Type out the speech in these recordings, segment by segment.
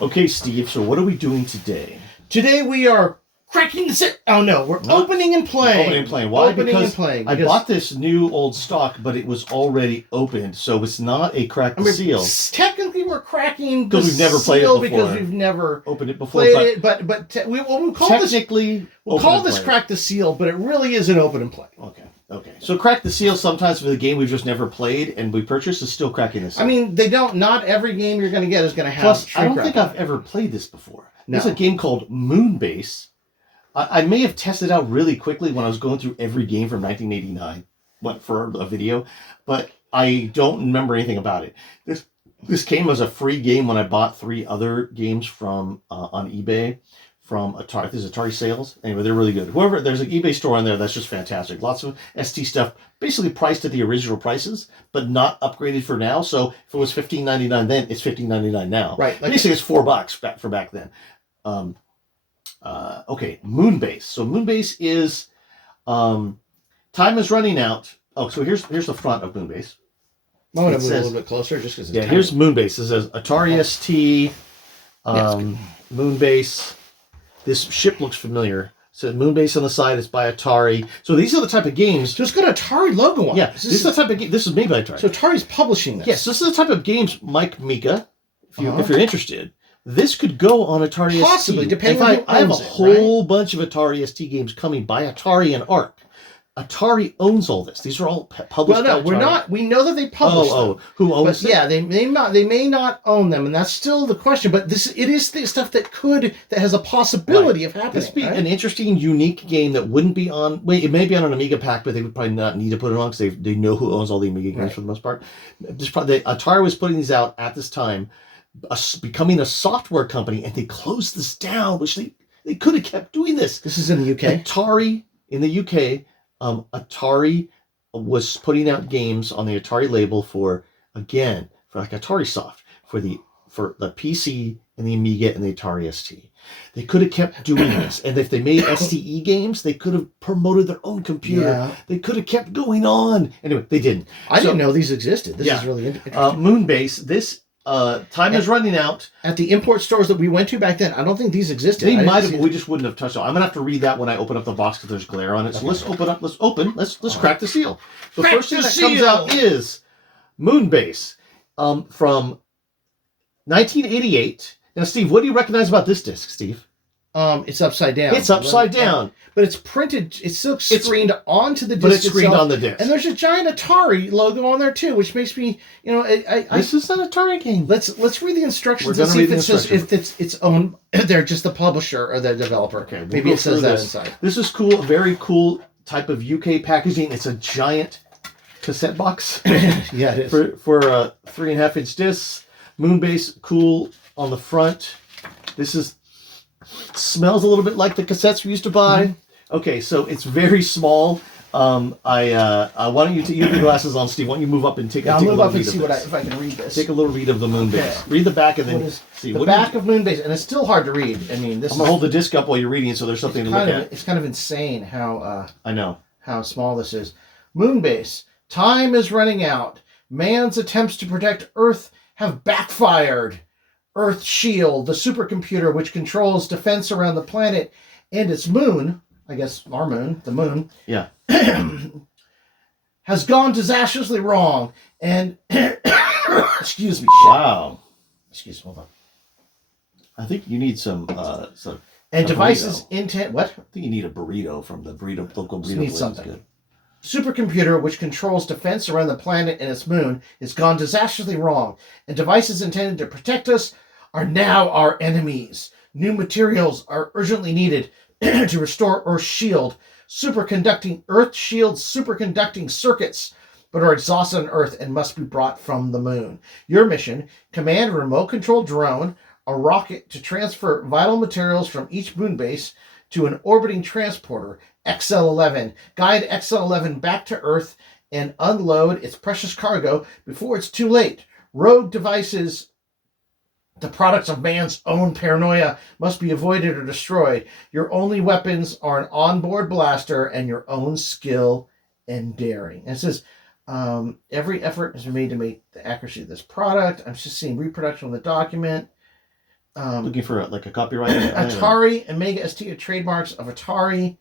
Okay, Steve, so what are we doing today? Today we are cracking the Oh no, we're opening and playing. Opening and playing. Why? Because I bought this new old stock, but it was already opened, so it's not a crack the seal. Technically, we're cracking because we've never played it before. Because we've never opened it before. Played it, but we'll call technically we'll call this crack the seal, but it really is an open and play. Okay. So crack the seal sometimes for the game we've just never played and we purchased is still cracking the seal. I mean, they don't. Not every game you're going to get is going to have. Plus, I don't think I've ever played this before. No. There's a game called Moonbase. I may have tested out really quickly when I was going through every game from 1989, went for a video, but I don't remember anything about it. This came as a free game when I bought 3 other games from on eBay from Atari. This is Atari sales. Anyway, they're really good. There's an eBay store on there that's just fantastic. Lots of ST stuff, basically priced at the original prices, but not upgraded for now. So if it was $15.99 then, it's $15.99 now. Right. Basically, it's $4 back then. Okay, Moonbase. So Moonbase is time is running out. Oh, so here's the front of Moonbase. I'm going to move a little bit closer just because it's tiny. Here's Moonbase. It says Atari ST, Moonbase. This ship looks familiar. It says Moonbase on the side. It's by Atari. So these are the type of games. So it's got an Atari logo on it. Yeah, this is the type of game. This is made by Atari. So Atari's publishing this. Yes, this is the type of games, Mike Mika, if you're interested. This could go on Atari ST. Possibly, depending on who I have a owns it, whole bunch of Atari ST games coming by Atari and ARC. Atari owns all this. These are all published by Atari. We're not. We know that they publish them. Who owns them? Yeah, they may not own them, and that's still the question. But it is the stuff that has a possibility of happening. This would be an interesting, unique game that wouldn't be on. Wait, it may be on an Amiga pack, but they would probably not need to put it on because they know who owns all the Amiga games for the most part. Atari was putting these out at this time, becoming a software company, and they closed this down, which they could have kept doing this. This is in the UK. Atari in the UK. Atari was putting out games on the Atari label for like Atari Soft for the PC and the Amiga and the Atari ST. They could have kept doing this, and if they made STE games, they could have promoted their own computer. Yeah. They could have kept going on. Anyway, they didn't. I didn't know these existed. This is really interesting. Moonbase. This. Time is running out. At the import stores that we went to back then, I don't think these existed. They might have, but we just wouldn't have touched them. I'm going to have to read that when I open up the box because there's glare on it. So let's open up. Let's crack the seal. The first thing that comes out is Moonbase from 1988. Now, Steve, what do you recognize about this disc, Steve? It's upside down. It's upside down. But it's printed, it's still screened onto the disc. But it's screened on the disc. And there's a giant Atari logo on there too, which makes me, this is an Atari game. Let's read the instructions and see if it's its own. They're just the publisher or the developer. Okay, maybe it says that inside. This is cool. A very cool type of UK packaging. It's a giant cassette box. Yeah, it is. For 3.5-inch discs. Moonbase, cool on the front. This smells a little bit like the cassettes we used to buy. Mm-hmm. Okay, so it's very small. Why don't you have your glasses on, Steve? Why don't you move up and take a look? I'll move up and see if I can read this. Take a little read of the Moonbase. Okay. Read the back and then see. The back of Moonbase, and it's still hard to read. I mean, I'm gonna hold the disc up while you're reading, so there's something to look at. It's kind of insane how I know how small this is. Moonbase. Time is running out. Man's attempts to protect Earth have backfired. Earth Shield, the supercomputer which controls defense around the planet and its moon, I guess our moon, the moon, has gone disastrously wrong. And excuse me. Wow. Excuse me. Hold on. I think you need some. And devices intent. What? I think you need a burrito from the local burrito. Need something. Good. Supercomputer, which controls defense around the planet and its moon, has gone disastrously wrong, and devices intended to protect us are now our enemies. New materials are urgently needed to restore Earth's shield. Earth shields superconducting circuits, but are exhausted on Earth and must be brought from the moon. Your mission: command a remote-controlled drone, a rocket to transfer vital materials from each moon base to an orbiting transporter, XL-11. Guide XL-11 back to Earth and unload its precious cargo before it's too late. Rogue devices, the products of man's own paranoia, must be avoided or destroyed. Your only weapons are an onboard blaster and your own skill and daring. And it says, every effort has been made to make the accuracy of this product. I'm just seeing reproduction of the document. Looking for like a copyright. Atari, Amiga ST are trademarks of Atari.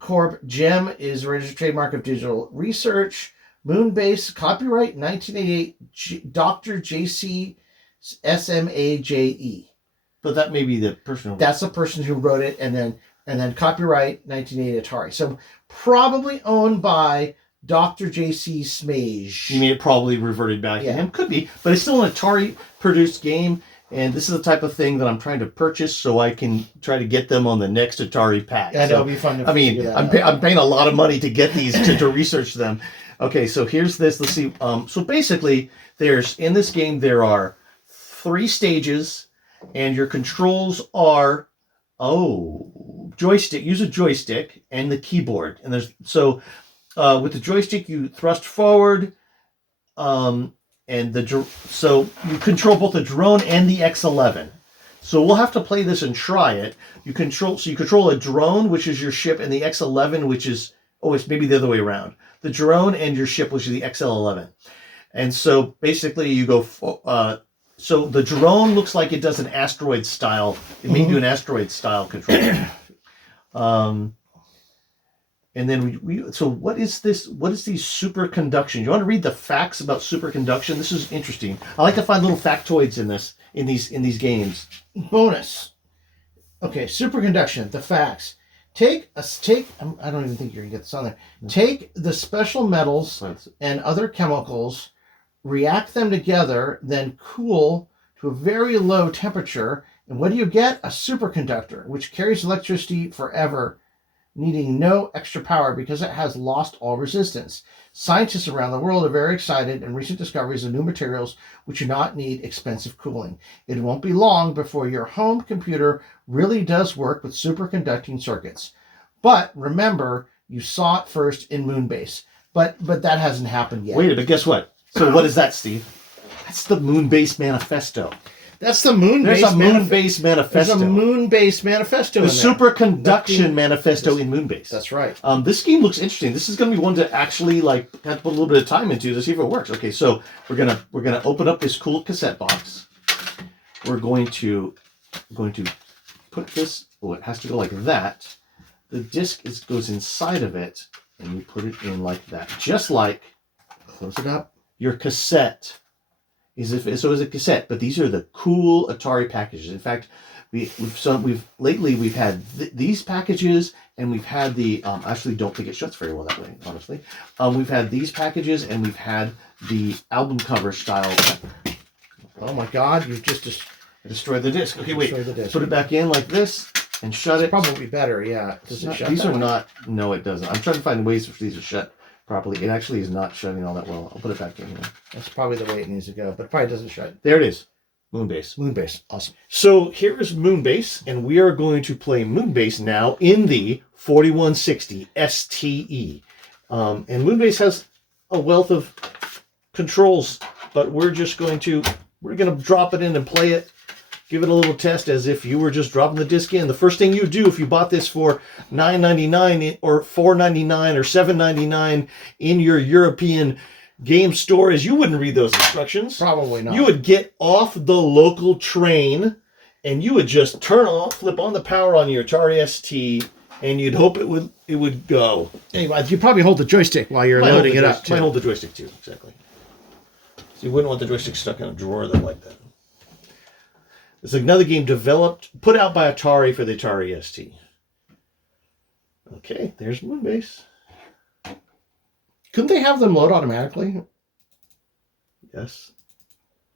Corp. Gem is a registered trademark of Digital Research. Moonbase, copyright 1988, Dr. J.C. SMAJE. But that may be the person. That's the person who wrote it, and then copyright 1988 Atari. So probably owned by Dr. J.C. Smage. You mean it probably reverted back to him? Could be, but it's still an Atari-produced game, and this is the type of thing that I'm trying to purchase so I can try to get them on the next Atari pack. Yeah, it'll be fun to I'm paying a lot of money to get these to research them. Okay, so here's this. Let's see. So basically, in this game there are 3 stages. And your controls are, joystick. Use a joystick and the keyboard. And with the joystick you thrust forward, so you control both the drone and the X11. So we'll have to play this and try it. You control a drone, which is your ship, and the X11, which is it's maybe the other way around. The drone and your ship, which is the XL11. And so basically you go. So the drone looks like it does an asteroid style. It may do an asteroid style control. And then so what is this? What is these superconduction? You want to read the facts about superconduction? This is interesting. I like to find little factoids in these games. Bonus. Okay, superconduction. The facts. I don't even think you're gonna get this on there. Take the special metals and other chemicals. React them together, then cool to a very low temperature. And what do you get? A superconductor, which carries electricity forever, needing no extra power because it has lost all resistance. Scientists around the world are very excited in recent discoveries of new materials which do not need expensive cooling. It won't be long before your home computer really does work with superconducting circuits. But remember, you saw it first in Moonbase. But that hasn't happened yet. Wait, but guess what? So what is that, Steve? That's the Moonbase Manifesto. That's the Moonbase. There's a Moonbase Manifesto. There's a Moonbase Manifesto. The superconduction manifesto in Moonbase. That's right. This game looks interesting. This is going to be one to actually have to put a little bit of time into to see if it works. Okay, so we're gonna open up this cool cassette box. We're going to put this. Oh, it has to go like that. The disc goes inside of it, and you put it in like that, just like. Close it up. Your cassette is a cassette, but these are the cool Atari packages. In fact, we've had these packages, and we've had the actually don't think it shuts very well that way, honestly. We've had these packages, and we've had the album cover style. Oh my God! You just destroyed the disc. Okay, wait. Put it back in like this and shut it. Probably better, yeah. Does it shut? These are not. No, it doesn't. I'm trying to find ways for these to shut properly. It actually is not shutting all that well. I'll put it back in here. That's probably the way it needs to go, but it probably doesn't shut. There it is. Moonbase. Moonbase. Awesome. So here is Moonbase, and we are going to play Moonbase now in the 4160 STE. And Moonbase has a wealth of controls, but we're going to drop it in and play it. Give it a little test as if you were just dropping the disc in. The first thing you do if you bought this for $9.99 or $4.99 or $7.99 in your European game store is you wouldn't read those instructions. Probably not. You would get off the local train and you would just flip on the power on your Atari ST, and you'd hope it would go. Anyway, you probably hold the joystick while you're loading it up. Might hold the joystick too, exactly. So you wouldn't want the joystick stuck in a drawer like that. It's another game put out by Atari for the Atari ST. Okay, there's Moonbase. Couldn't they have them load automatically? Yes.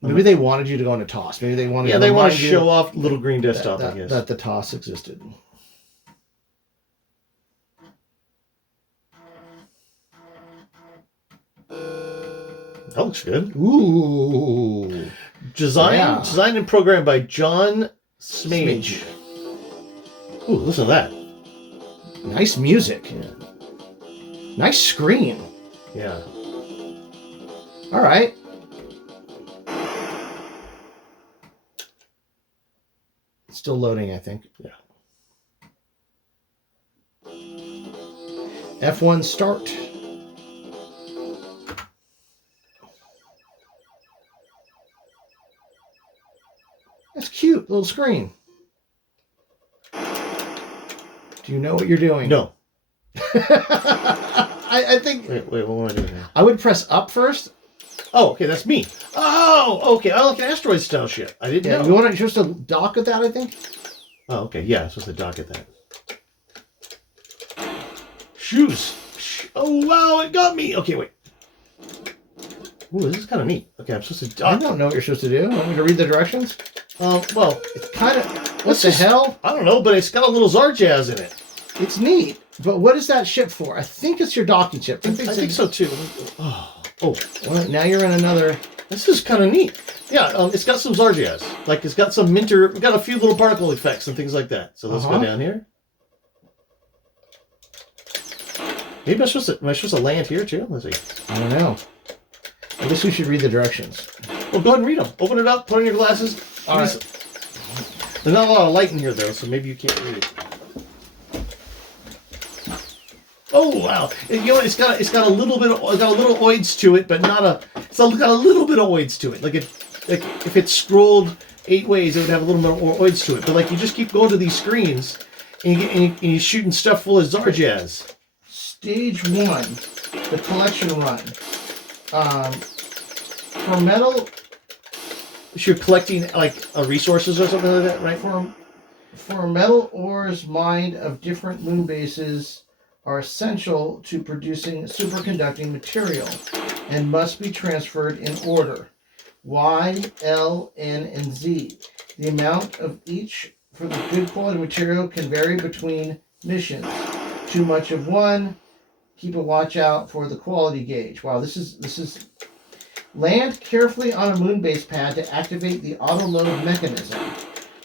Maybe they wanted you to go into TOS. Maybe they wanted. Yeah, they want to show off little green desktop. I guess that the TOS existed. That looks good. Ooh. Designed and programmed by John Smage. Ooh, listen to that. Nice music. Yeah. Nice screen. Yeah. All right. It's still loading, I think. Yeah. F1 start. That's cute. little screen. Do you know what you're doing? No. I think... Wait, what am I doing now? I would press up first. Oh, okay, that's me. Oh, okay, I like an asteroid style ship. I didn't know. You're supposed to dock at that, I think? Oh, okay, yeah, I'm supposed to dock at that. Shoes. Oh, wow, it got me. Okay, wait. Ooh, this is kind of neat. Okay, I'm supposed to dock. I don't know what you're supposed to do. Want me to read the directions? Well, It's kind of... What the hell? I don't know, but it's got a little Zarjazz in it. It's neat. But what is that ship for? I think it's your docking ship. I think so, too. Oh. Well, now you're in another... This is kind of neat. Yeah, it's got some Zarjazz. Like, it's got some Minter... We've got a few little particle effects and things like that. So let's go down here. Maybe am I supposed to land here, too? Let's see. I don't know. I guess we should read the directions. Well, go ahead and read them. Open it up, put on your glasses. All right. There's not a lot of light in here, though, so maybe you can't read it. Oh wow! You know what? It's got a little bit of oids to it, but not a. It's got a little bit of oids to it. Like if it scrolled 8 ways, it would have a little more oids to it. But like you just keep going to these screens, and you're shooting stuff full of Zarjazz. Stage 1, the collection run. For metal, You're collecting like resources or something like that, right? for metal ores mined of different moon bases are essential to producing superconducting material and must be transferred in order: Y, L, N, and Z. The amount of each for the good quality material can vary between missions. Too much of one, keep a watch out for the quality gauge. Wow, this is land carefully on a Moonbase pad to activate the auto load mechanism.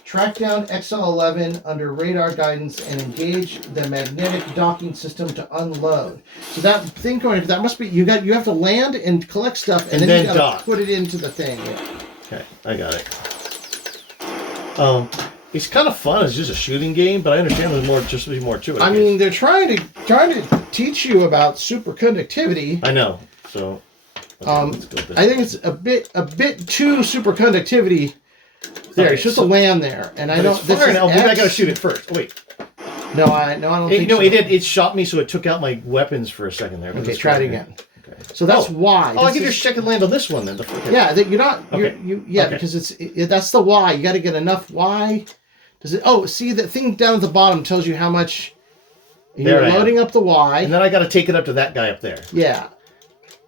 Track down XL11 under radar guidance and engage the magnetic docking system to unload. So that thing going, that must be you have to land and collect stuff and then you got to put it into the thing. Yeah. Okay, I got it. It's kind of fun. It's just a shooting game, but I understand there's more to it. I mean, they're trying to teach you about superconductivity. I know. So let's go with this. I think it's a bit too superconductivity. There, you're supposed to land there, and I don't. Maybe I gotta shoot it first. Oh, wait. No, I don't think. No, so. it did. It shot me, so it took out my weapons for a second there. Okay, try it again. Okay. So that's why. Oh, I can just check and land on this one then. Yeah, that you're not. Okay. Because that's the Y. You got to get enough Y. Does it? Oh, see the thing down at the bottom tells you how much. You're loading up the Y, and then I got to take it up to that guy up there. Yeah.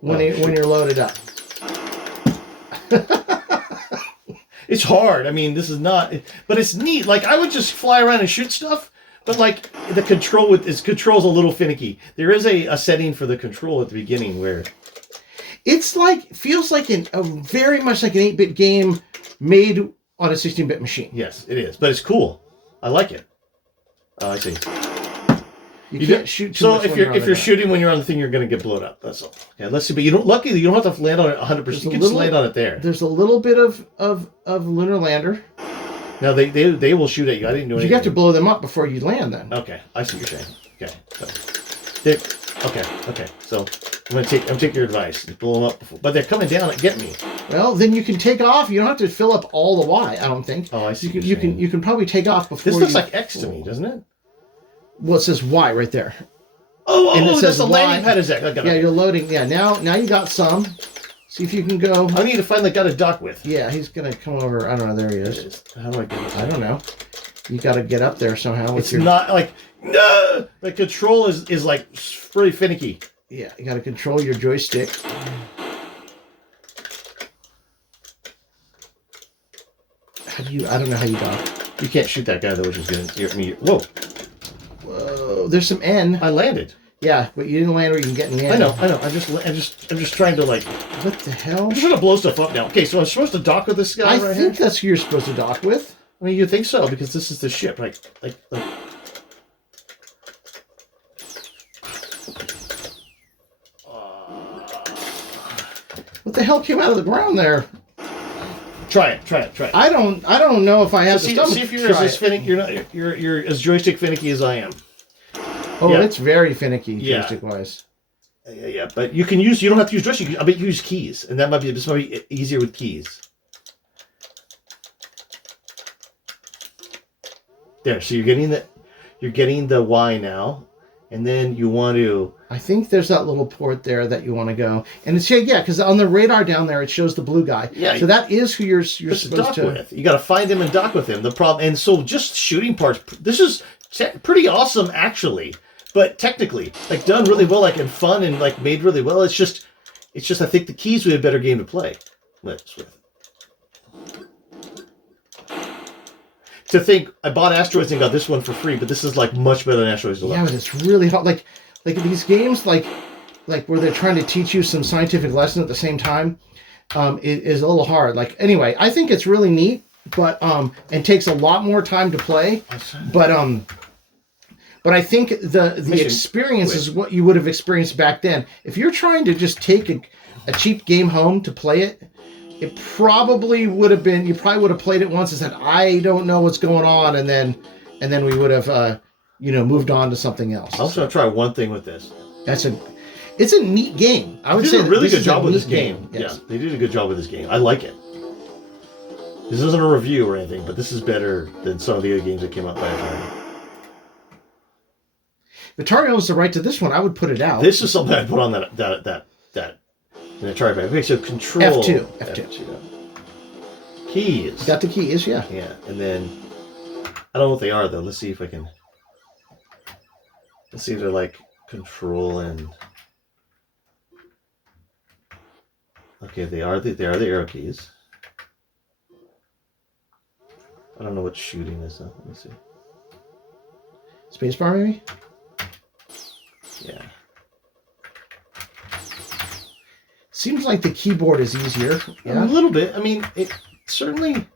When you're loaded up. It's hard. I mean, this is not, but it's neat. Like I would just fly around and shoot stuff, but like the control's a little finicky. There is a setting for the control at the beginning where it's like feels like very much like an 8-bit game made on a 16-bit machine. Yes, it is, but it's cool. I like it. Oh, I see. You can't shoot too much. So if you're shooting when you're on the thing, you're going to get blown up. That's all. Okay, let's see. But luckily, you don't have to land on it 100%. You can just land on it there. There's a little bit of lunar lander. Now they will shoot at you. I didn't do anything. You have to blow them up before you land. Then. Okay, I see what you're saying. Okay. Okay. So I'm taking your advice. Blow them up before, but they're coming down and get me. Well, then you can take off. You don't have to fill up all the Y. I don't think. Oh, I see. You can probably take off before. This looks like X to me, doesn't it? Well, it says Y right there. And it says the landing pad is X. Yeah, you're loading. Yeah, now you got some. See if you can go. I need to find the guy to dock with. Yeah, he's gonna come over. I don't know. There he is. How do I get it? I don't know. You got to get up there somehow. It's not like no. The control is like pretty finicky. Yeah, you got to control your joystick. How do you? I don't know how you dock. You can't shoot that guy though, which is gonna get me. Whoa. Whoa! There's some N. I landed. Yeah, but you didn't land where you can get in the N. I know. I'm just trying to like. What the hell? I'm just trying to blow stuff up now. Okay, so I'm supposed to dock with this guy right here? I think that's who you're supposed to dock with. I mean, you think so because this is the ship, like. What the hell came out of the ground there? Try it. I don't know if I have see if you're as finicky. You're as joystick finicky as I am. Oh, yeah. It's very finicky joystick wise. Yeah, but you don't have to use joystick. I bet you use keys, and this might be easier with keys. There, so you're getting the Y now, and then you want to. I think there's that little port there that you want to go, and it's because on the radar down there it shows the blue guy. Yeah, so that is who you're supposed to dock with. You got to find him and dock with him. The problem, and so just shooting parts. This is pretty awesome, actually, but technically, like done really well, like and fun and like made really well. It's just I think the keys would be a better game to play. To think I bought Asteroids and got this one for free, but this is like much better than Asteroids Deluxe. Yeah, but it's really hard. Like these games, like where they're trying to teach you some scientific lesson at the same time, it is a little hard. Like anyway, I think it's really neat, but and takes a lot more time to play. But I think the experience is what you would have experienced back then. If you're trying to just take a cheap game home to play it. It probably would have been. You probably would have played it once and said, "I don't know what's going on," and then we would have, moved on to something else. I'm also gonna try one thing with this. It's a neat game. I would say they did a really good job with this game. Yes. Yeah, they did a good job with this game. I like it. This isn't a review or anything, but this is better than some of the other games that came out by Atari. If Atari owns the right to this one, I would put it out. This is something I put on that. And I try back. Okay, so control F2. Keys. Got the keys, yeah. Yeah, and then I don't know what they are though. Let's see if they're like control and. Okay, they are the arrow keys. I don't know what shooting is though. Let me see. Spacebar maybe? Yeah. Seems like the keyboard is easier. Yeah. A little bit. I mean, it certainly.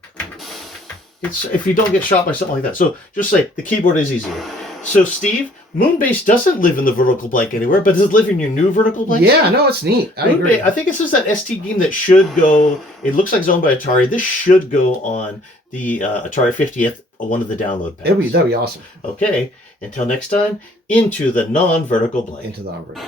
It's if you don't get shot by something like that. So just say the keyboard is easier. So Steve, Moonbase doesn't live in the vertical blank anywhere, but does it live in your new vertical blank? Yeah, no, it's neat. I agree. I think this is that ST game that should go. It looks like it's owned by Atari. This should go on the Atari 50th, one of the download packs. That'd be awesome. Okay. Until next time, into the non-vertical blank. Into the non-vertical.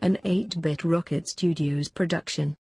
An 8-Bit Rocket Studios production.